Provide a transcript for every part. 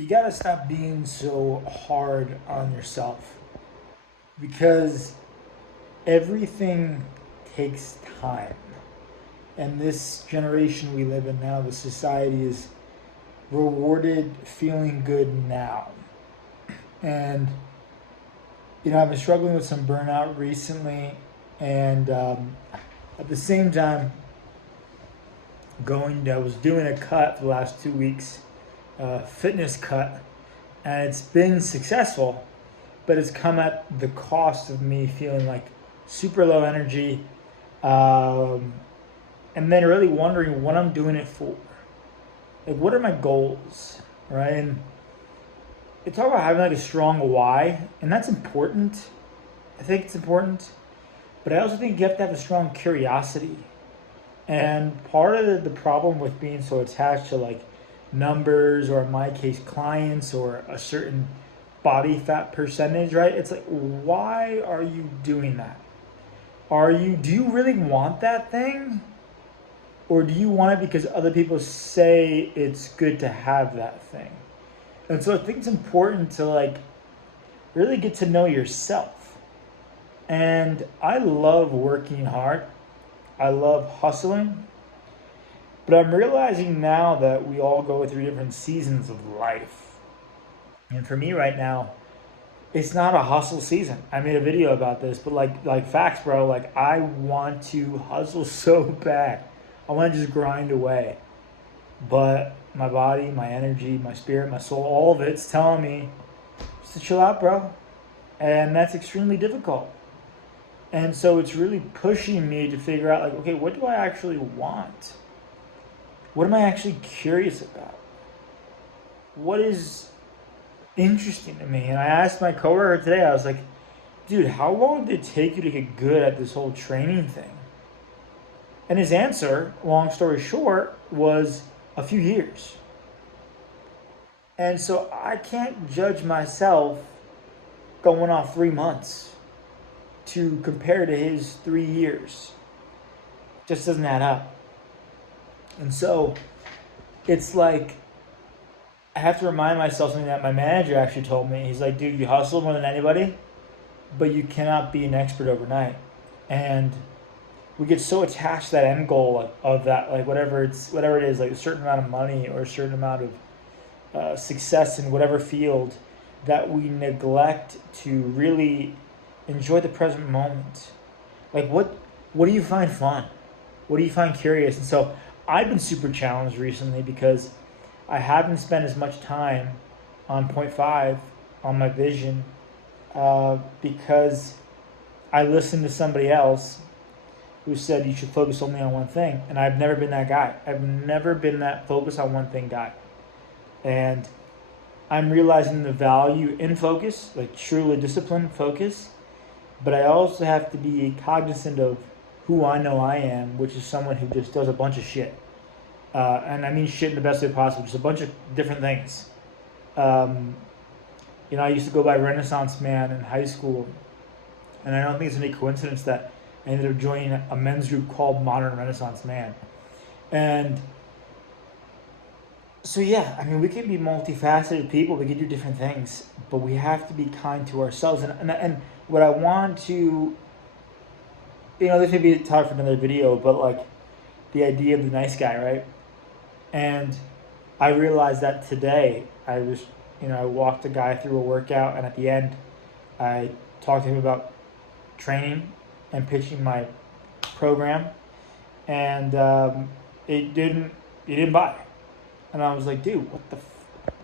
you gotta stop being so hard on yourself because everything takes time. And this generation we live in now, the society is rewarded feeling good now. And, I've been struggling with some burnout recently. And at the same time, I was doing a cut for the last 2 weeks, fitness cut, and it's been successful, but it's come at the cost of me feeling like super low energy, um, and then really wondering what I'm doing it for. Like, what are my goals, right? And they talk about having like a strong why, and that's important. I think it's important, but I also think you have to have a strong curiosity. And part of the problem with being so attached to like numbers, or in my case, clients, or a certain body fat percentage, right? It's like, why are you doing that? Do you really want that thing? Or do you want it because other people say it's good to have that thing? And so I think it's important to like really get to know yourself. And I love working hard. I love hustling. But I'm realizing now that we all go through different seasons of life. And for me right now, it's not a hustle season. I made a video about this, but like facts, bro. Like, I want to hustle so bad. I want to just grind away. But my body, my energy, my spirit, my soul, all of it's telling me just to chill out, bro. And that's extremely difficult. And so it's really pushing me to figure out, like, okay, what do I actually want? What am I actually curious about? What is interesting to me? And I asked my coworker today, I was like, dude, how long did it take you to get good at this whole training thing? And his answer, long story short, was a few years. And so I can't judge myself going off 3 months to compare to his 3 years. Just doesn't add up. And so it's like I have to remind myself something that my manager actually told me. He's like, dude, you hustle more than anybody, but you cannot be an expert overnight. And we get so attached to that end goal of that, like whatever it is, like a certain amount of money or a certain amount of success in whatever field, that we neglect to really enjoy the present moment. Like, what do you find fun? What do you find curious? And so I've been super challenged recently because I haven't spent as much time on point five, on my vision, because I listened to somebody else who said you should focus only on one thing. And I've never been that guy. I've never been that focus on one thing guy. And I'm realizing the value in focus, like truly disciplined focus. But I also have to be cognizant of who I know I am, which is someone who just does a bunch of shit. And I mean shit in the best way possible, just a bunch of different things. I used to go by Renaissance Man in high school. And I don't think it's any coincidence that I ended up joining a men's group called Modern Renaissance Man. And so, yeah, I mean, we can be multifaceted people. We can do different things. But we have to be kind to ourselves. And what I want to, this may be a topic for another video, but like the idea of the nice guy, right? And I realized that today I walked a guy through a workout, and at the end, I talked to him about training and pitching my program, and he didn't buy. And I was like, dude, what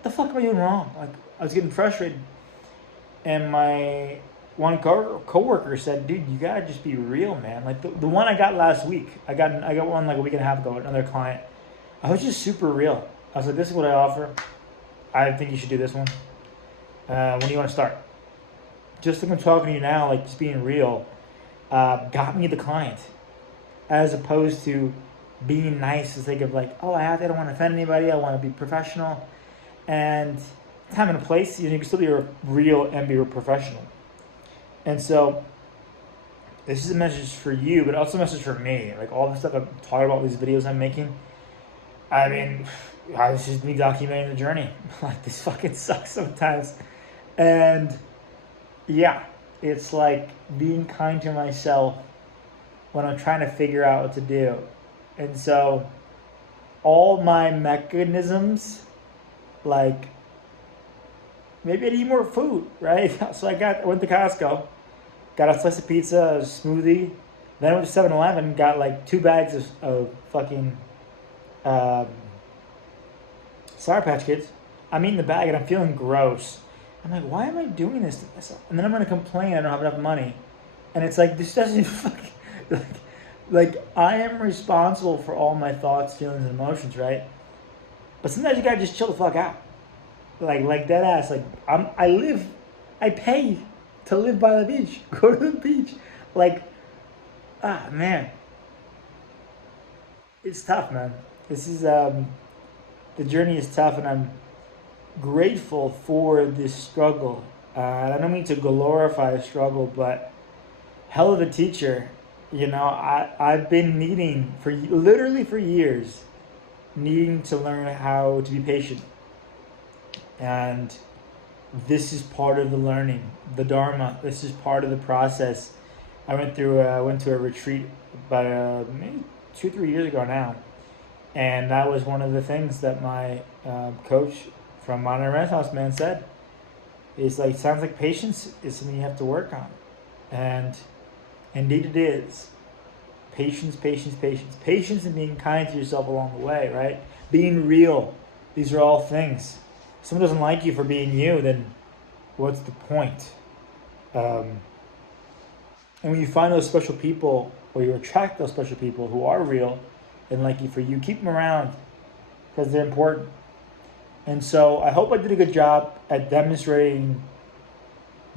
the fuck am I doing wrong? Like, I was getting frustrated, and my one coworker said, dude, you gotta just be real, man. Like the one I got last week, I got one like a week and a half ago, another client. I was just super real. I was like, this is what I offer. I think you should do this one. When do you want to start? Just like I'm talking to you now, like just being real, got me the client, as opposed to being nice to think of like, oh, I don't want to offend anybody. I want to be professional, and time and a place. You can still be real and be a professional. And so this is a message for you, but also a message for me. Like all the stuff I'm talking about, these videos I'm making, I mean, it's just me documenting the journey. Like, this fucking sucks sometimes. And yeah, it's like being kind to myself when I'm trying to figure out what to do. And so all my mechanisms, like, maybe I need more food, right? So I went to Costco, got a slice of pizza, a smoothie. Then I went to 7-Eleven, got like 2 bags of fucking um, Sour Patch Kids. I'm eating the bag and I'm feeling gross. I'm like, why am I doing this to myself? And then I'm gonna complain I don't have enough money. And it's like, this doesn't fucking, like, like, I am responsible for all my thoughts, feelings, and emotions, right? But sometimes you gotta just chill the fuck out. Like dead ass. Like, I pay to live by the beach. Go to the beach. Like, man, it's tough, man. This is the journey is tough, and I'm grateful for this struggle. And I don't mean to glorify the struggle, but hell of a teacher. I've been needing literally for years, needing to learn how to be patient, and this is part of the learning, the Dharma. This is part of the process. I went to a retreat about maybe 2 3 years ago now, and that was one of the things that my coach from Modern Renaissance Man said. It's like, sounds like patience is something you have to work on, and indeed it is. Patience, patience, patience, patience, and being kind to yourself along the way. Right, being real. These are all things. If someone doesn't like you for being you, then what's the point? And when you find those special people, or you attract those special people who are real and like you for you, keep them around because they're important. And so I hope I did a good job at demonstrating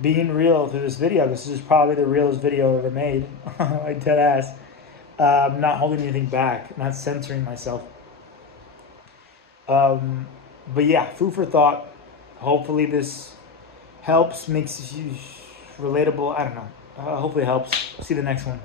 being real through this video. This is probably the realest video I've ever made. Like, dead ass. Not holding anything back, not censoring myself. But yeah, food for thought. Hopefully this helps, makes you relatable. I don't know. Hopefully it helps. See you the next one.